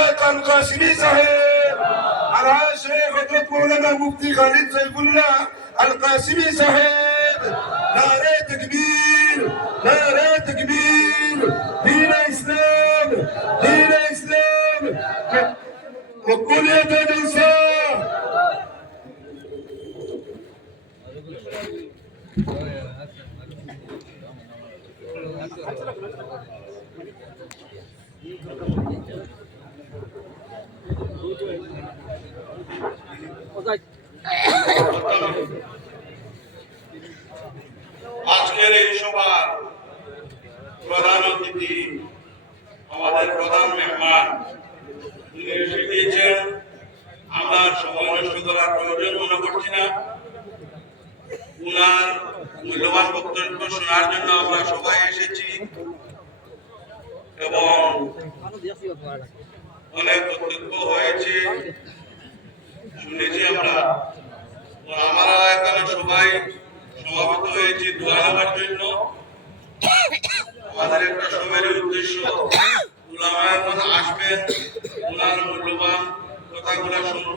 सैफुल्लाह खान कासिमी साहेब, आला शेख हजरत मौलाना मुफ्ती खालिद सैफुल्लाह अल कासिमी साहेब, नारे तकबीर, दीन इस्लाम, मकबूलियत जलसा। আজকের এই সভার প্রধান অতিথি, আমাদের প্রধান মেহমান, তিনি এসে গিয়েছেন। আমরা সময় নষ্ট করার প্রয়োজন মনে করছি না। উনার মূল্যবান বক্তব্য শোনার জন্য আমরা সবাই এসেছি এবং অনেক বক্তব্য হয়েছে, শুনেছি আমরা এখানে সবাই সমাবেত হয়েছি দোয়া নেওয়ার জন্য। আমাদের একটা সবারই উদ্দেশ্য উলামায়ে কেরাম আসবেন, ওনার মূল্যবান কথাগুলো শুনবো।